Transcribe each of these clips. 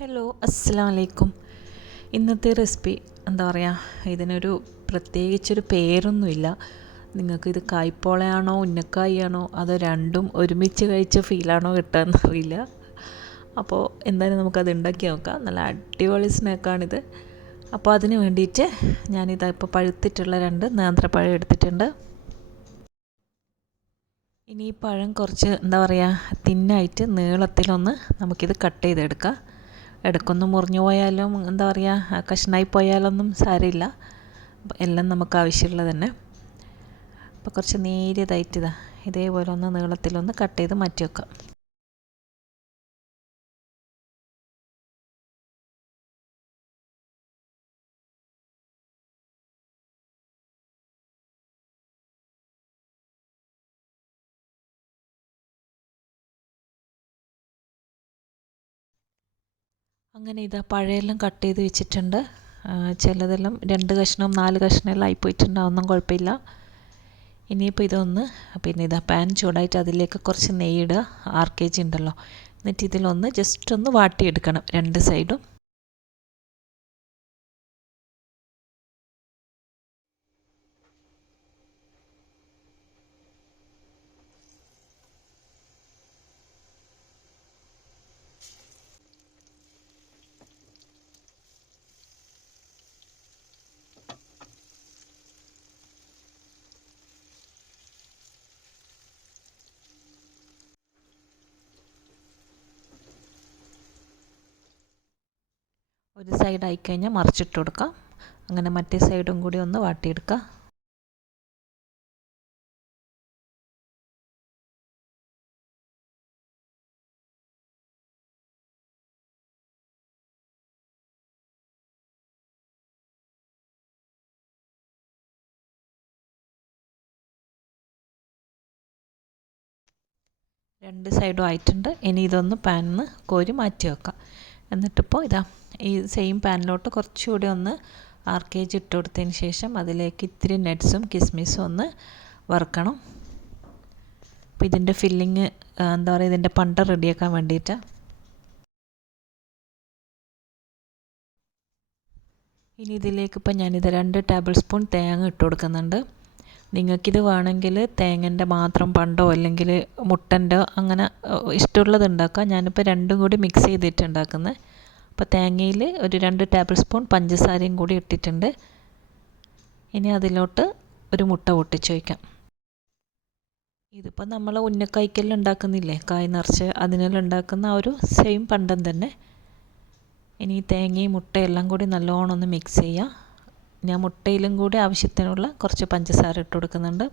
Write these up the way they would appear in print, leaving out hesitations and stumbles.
Hello, അസ്സലാമു അലൈക്കും. ഇന്നത്തെ റെസിപ്പി എന്താ പറയുക, ഇതിനൊരു പ്രത്യേകിച്ചൊരു പേരൊന്നുമില്ല. നിങ്ങൾക്കിത് കായ്പോളയാണോ ഉന്നക്കായാണോ അതോ രണ്ടും ഒരുമിച്ച് കഴിച്ച ഫീലാണോ കിട്ടുകയെന്നറിയില്ല. അപ്പോൾ എന്തായാലും നമുക്കത് ഉണ്ടാക്കി നോക്കാം. നല്ല അടിപൊളി സ്നാക്കാണിത്. അപ്പോൾ അതിന് വേണ്ടിയിട്ട് ഞാനിതാ ഇപ്പോൾ പഴുത്തിട്ടുള്ള 2 നേന്ത്രപ്പഴം എടുത്തിട്ടുണ്ട്. ഇനി ഈ പഴം കുറച്ച് എന്താ പറയുക തിന്നായിട്ട് നീളത്തിലൊന്ന് നമുക്കിത് കട്ട് ചെയ്തെടുക്കാം. ഇടയ്ക്കൊന്ന് മുറിഞ്ഞു പോയാലും എന്താ പറയുക കഷ്ണമായി പോയാലൊന്നും സാരമില്ല. എല്ലാം നമുക്ക് ആവശ്യമുള്ളത് തന്നെ. അപ്പോൾ കുറച്ച് നേരിയതായിട്ട് ഇതേപോലെ ഒന്ന് നീളത്തിലൊന്ന് കട്ട് ചെയ്ത് മാറ്റി വെക്കാം. അങ്ങനെ പഴയെല്ലാം കട്ട് ചെയ്ത് വെച്ചിട്ടുണ്ട്. ചിലതെല്ലാം 2 കഷ്ണം 4 കഷ്ണമെല്ലാം ആയിപ്പോയിട്ടുണ്ട്. ഒന്നും കുഴപ്പമില്ല. ഇനിയിപ്പോൾ ഇതൊന്ന് പാൻ ചൂടായിട്ട് അതിലേക്ക് കുറച്ച് നെയ്യിടുക. 6 kg ഉണ്ടല്ലോ. എന്നിട്ട് ഇതിലൊന്ന് ജസ്റ്റ് ഒന്ന് വാട്ടിയെടുക്കണം 2 സൈഡും. ഒരു സൈഡ് ആയിക്കഴിഞ്ഞാൽ മറിച്ചിട്ട് കൊടുക്കാം. അങ്ങനെ മറ്റേ സൈഡും കൂടി ഒന്ന് വാട്ടിയെടുക്കാം. രണ്ട് സൈഡും ആയിട്ടുണ്ട്. ഇനി ഇതൊന്ന് പാനിൽ നിന്ന് കോരി മാറ്റി വെക്കാം. എന്നിട്ടിപ്പോൾ ഈ സെയിം പാനിലോട്ട് കുറച്ചുകൂടി ഒന്ന് 6 kg ഇട്ട് കൊടുത്തതിന് ശേഷം അതിലേക്ക് ഇത്തിരി നട്ട്സും കിസ്മിസും ഒന്ന് വറുക്കണം. അപ്പോൾ ഇതിൻ്റെ ഫില്ലിങ് എന്താ പറയുക ഇതിൻ്റെ പണ്ട റെഡിയാക്കാൻ വേണ്ടിയിട്ടാണ്. ഇനി ഇതിലേക്ക് ഇപ്പോൾ ഞാനിത് 2 ടേബിൾ സ്പൂൺ തേങ്ങ ഇട്ട് കൊടുക്കുന്നുണ്ട്. നിങ്ങൾക്കിത് വേണമെങ്കിൽ തേങ്ങൻ്റെ മാത്രം പണ്ടോ അല്ലെങ്കിൽ മുട്ടൻ്റെ അങ്ങനെ ഇഷ്ടമുള്ളത് ഉണ്ടാക്കാം. ഞാനിപ്പോൾ രണ്ടും കൂടി മിക്സ് ചെയ്തിട്ട് ഉണ്ടാക്കുന്നത്. അപ്പോൾ തേങ്ങയിൽ ഒരു 2 ടേബിൾ സ്പൂൺ പഞ്ചസാരയും കൂടി ഇട്ടിട്ടുണ്ട്. ഇനി അതിലോട്ട് ഒരു മുട്ട പൊട്ടിച്ച് വയ്ക്കാം. ഇതിപ്പോൾ നമ്മൾ ഉന്നക്കായ്ക്കെല്ലാം ഉണ്ടാക്കുന്നില്ലേ, കായ് നിറച്ച് അതിനെല്ലാം ഉണ്ടാക്കുന്ന ഒരു സെയിം പണ്ടം തന്നെ. ഇനി തേങ്ങയും മുട്ടയെല്ലാം കൂടി നല്ലോണം ഒന്ന് മിക്സ് ചെയ്യാം. ഞാൻ മുട്ടയിലും കൂടി ആവശ്യത്തിനുള്ള കുറച്ച് പഞ്ചസാര ഇട്ട് കൊടുക്കുന്നുണ്ട്.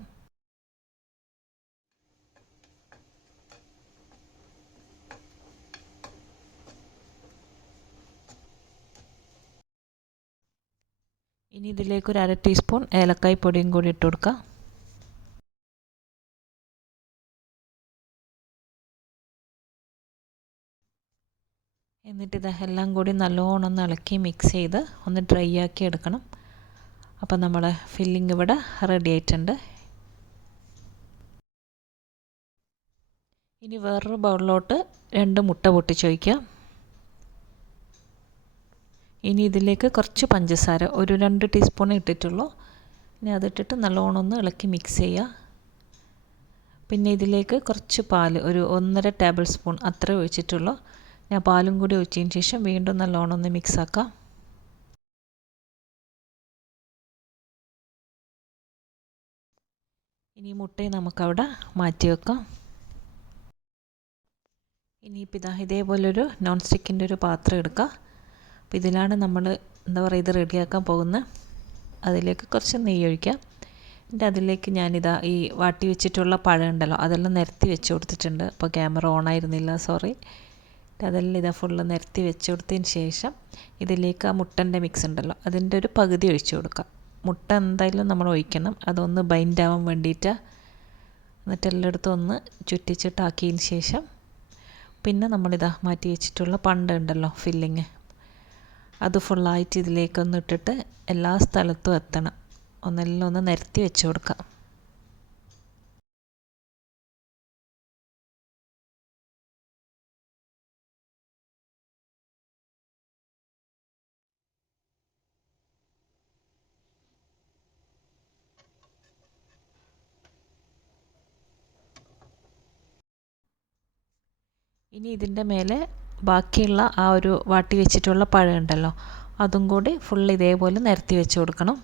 ഇനി ഇതിലേക്ക് ഒരു 1/2 ടീസ്പൂൺ ഏലക്കായ് പൊടിയും കൂടി ഇട്ട് കൊടുക്കാം. എന്നിട്ട് ഇതെല്ലാം കൂടി നല്ലോണം ഒന്ന് ഇളക്കി മിക്സ് ചെയ്ത് ഒന്ന് ഡ്രൈ ആക്കി എടുക്കണം. അപ്പോൾ നമ്മളെ ഫില്ലിങ് ഇവിടെ റെഡി ആയിട്ടുണ്ട്. ഇനി വേറൊരു ബൗളിലോട്ട് 2 മുട്ട പൊട്ടിച്ച് വയ്ക്കുക. ഇനി ഇതിലേക്ക് കുറച്ച് പഞ്ചസാര ഒരു 2 ടീസ്പൂൺ ഇട്ടിട്ടുള്ളൂ. ഇനി അതിട്ടിട്ട് നല്ലോണം ഒന്ന് ഇളക്കി മിക്സ് ചെയ്യുക. പിന്നെ ഇതിലേക്ക് കുറച്ച് പാൽ ഒരു 1.5 ടേബിൾ സ്പൂൺ അത്ര ഒഴിച്ചിട്ടുള്ളൂ. ഞാൻ പാലും കൂടി ഒഴിച്ചതിന് ശേഷം വീണ്ടും നല്ലോണം ഒന്ന് മിക്സ് ആക്കാം. ഇനി മുട്ടയെ നമുക്കവിടെ മാറ്റി വെക്കാം. ഇനിയിപ്പോൾ ഇതേപോലൊരു നോൺ സ്റ്റിക്കിൻ്റെ ഒരു പാത്രം എടുക്കുക. അപ്പോൾ ഇതിലാണ് നമ്മൾ എന്താ പറയുക ഇത് റെഡിയാക്കാൻ പോകുന്നത്. അതിലേക്ക് കുറച്ച് നെയ്യ് ഒഴിക്കാം. എന്നിട്ട് അതിലേക്ക് ഈ വാട്ടി വെച്ചിട്ടുള്ള പഴം ഉണ്ടല്ലോ അതെല്ലാം നിരത്തി വെച്ച് കൊടുത്തിട്ടുണ്ട്. അപ്പോൾ ക്യാമറ ഓൺ ആയിരുന്നില്ല, സോറി. അതെല്ലാം ഫുള്ള് നിരത്തി വെച്ച് കൊടുത്തതിന് ശേഷം ഇതിലേക്ക് ആ മുട്ടൻ്റെ മിക്സ് ഉണ്ടല്ലോ അതിൻ്റെ ഒരു പകുതി ഒഴിച്ച് കൊടുക്കാം. മുട്ട എന്തായാലും നമ്മൾ ഒഴിക്കണം, അതൊന്ന് ബൈൻഡ് ആവാൻ വേണ്ടിയിട്ടാണ്. എന്നിട്ട് എല്ലായിടത്തും ഒന്ന് ചുറ്റിച്ചിട്ടാക്കിയതിന് ശേഷം പിന്നെ മാറ്റി വെച്ചിട്ടുള്ള പണ്ട് ഉണ്ടല്ലോ ഫില്ലിങ് അത് ഫുള്ളായിട്ട് ഇതിലേക്കൊന്ന് ഇട്ടിട്ട് എല്ലാ സ്ഥലത്തും എത്തണം. ഒന്നെല്ലാം ഒന്ന് നിരത്തി വെച്ച് കൊടുക്കാം. ഇനി ഇതിൻ്റെ മേലെ ബാക്കിയുള്ള ആ ഒരു വാട്ടി വെച്ചിട്ടുള്ള പഴം ഉണ്ടല്ലോ, അതും കൂടി ഫുൾ ഇതേപോലെ നിരത്തി വെച്ച് കൊടുക്കണം.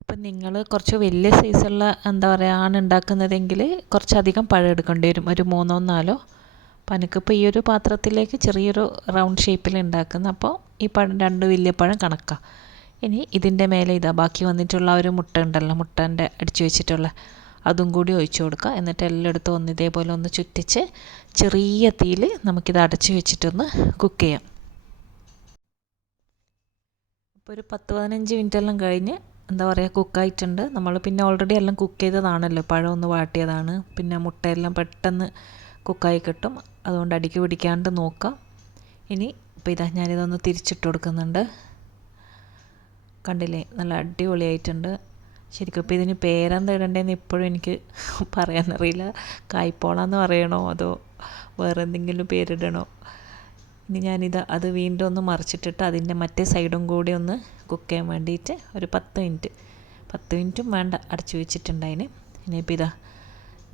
അപ്പം നിങ്ങൾ കുറച്ച് വലിയ സൈസുള്ള എന്താ പറയുക ആണ് ഉണ്ടാക്കുന്നതെങ്കിൽ കുറച്ചധികം പഴം എടുക്കേണ്ടി വരും, ഒരു 3-4. അപ്പം എനിക്കിപ്പോൾ ഈ ഒരു പാത്രത്തിലേക്ക് ചെറിയൊരു റൗണ്ട് ഷേപ്പിൽ ഉണ്ടാക്കുന്ന, അപ്പോൾ ഈ പഴം 2 വലിയ പഴം കണക്കാം. ഇനി ഇതിൻ്റെ മേലെ ഇതാ ബാക്കി വന്നിട്ടുള്ള ഒരു മുട്ട ഉണ്ടല്ലോ, മുട്ടൻ്റെ അടിച്ചു വെച്ചിട്ടുള്ള അതും കൂടി ഒഴിച്ചു കൊടുക്കുക. എന്നിട്ട് എല്ലായിടത്തും ഒന്ന് ഇതേപോലെ ഒന്ന് ചുറ്റിച്ച് ചെറിയ തീയിൽ നമുക്കിത് അടച്ചു വെച്ചിട്ടൊന്ന് കുക്ക് ചെയ്യാം. ഇപ്പോൾ ഒരു 10-15 മിനിറ്റെല്ലാം കഴിഞ്ഞ് എന്താ പറയുക കുക്കായിട്ടുണ്ട്. നമ്മൾ പിന്നെ ഓൾറെഡി എല്ലാം കുക്ക് ചെയ്തതാണല്ലോ, പഴം ഒന്ന് വാട്ടിയതാണ്, പിന്നെ മുട്ടയെല്ലാം പെട്ടെന്ന് കുക്കായി കിട്ടും. അതുകൊണ്ട് അടിക്ക് പിടിക്കാണ്ട് നോക്കാം. ഇനി ഇപ്പോൾ ഇതാ ഞാനിതൊന്ന് തിരിച്ചിട്ട് കൊടുക്കുന്നുണ്ട്. കണ്ടില്ലേ, നല്ല അടിപൊളിയായിട്ടുണ്ട്. ശരിക്കും ഇപ്പോൾ ഇതിന് പേരെന്താ ഇടണ്ടേന്ന് ഇപ്പോഴും എനിക്ക് പറയാനറിയില്ല. കായ്പോളാന്ന് പറയണോ അതോ വേറെ എന്തെങ്കിലും പേരിടണോ. ഇനി ഞാനിത് അത് വീണ്ടും ഒന്ന് മറിച്ചിട്ടിട്ട് അതിൻ്റെ മറ്റേ സൈഡും കൂടി ഒന്ന് കുക്ക് ചെയ്യാൻ വേണ്ടിയിട്ട് ഒരു 10 മിനിറ്റും വേണ്ട അടച്ചു വെച്ചിട്ടുണ്ടായിന്. ഇനിയിപ്പോൾ ഇതാ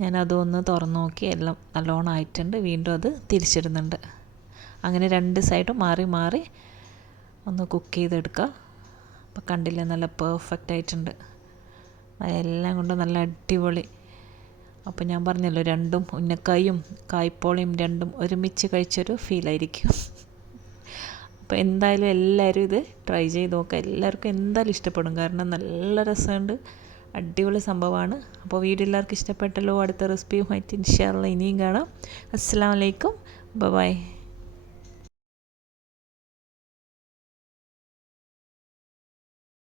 ഞാനതൊന്ന് തുറന്ന് നോക്കി, എല്ലാം നല്ലോണം ആയിട്ടുണ്ട്. വീണ്ടും അത് തിരിച്ചിടുന്നുണ്ട്. അങ്ങനെ 2 സൈഡും മാറി മാറി ഒന്ന് കുക്ക് ചെയ്തെടുക്കുക. അപ്പോൾ കണ്ടില്ലേ, നല്ല പെർഫെക്റ്റ് ആയിട്ടുണ്ട്. എല്ലാം കൊണ്ടും നല്ല അടിപൊളി. അപ്പോൾ ഞാൻ പറഞ്ഞല്ലോ, രണ്ടും ഉന്നക്കായും കായ്പോളയും രണ്ടും ഒരുമിച്ച് കഴിച്ചൊരു ഫീലായിരിക്കും. അപ്പോൾ എന്തായാലും എല്ലാവരും ഇത് ട്രൈ ചെയ്ത് നോക്കുക. എല്ലാവർക്കും എന്തായാലും ഇഷ്ടപ്പെടും, കാരണം നല്ല രസമുണ്ട്, അടിപൊളി സംഭവമാണ്. അപ്പോൾ വീഡിയോ എല്ലാവർക്കും ഇഷ്ടപ്പെട്ടല്ലോ. അടുത്ത റെസിപ്പിയുമായിട്ട് ഇൻഷാ അല്ലാഹ് ഇനിയും കാണാം. അസ്സലാമു അലൈക്കും, ബൈ.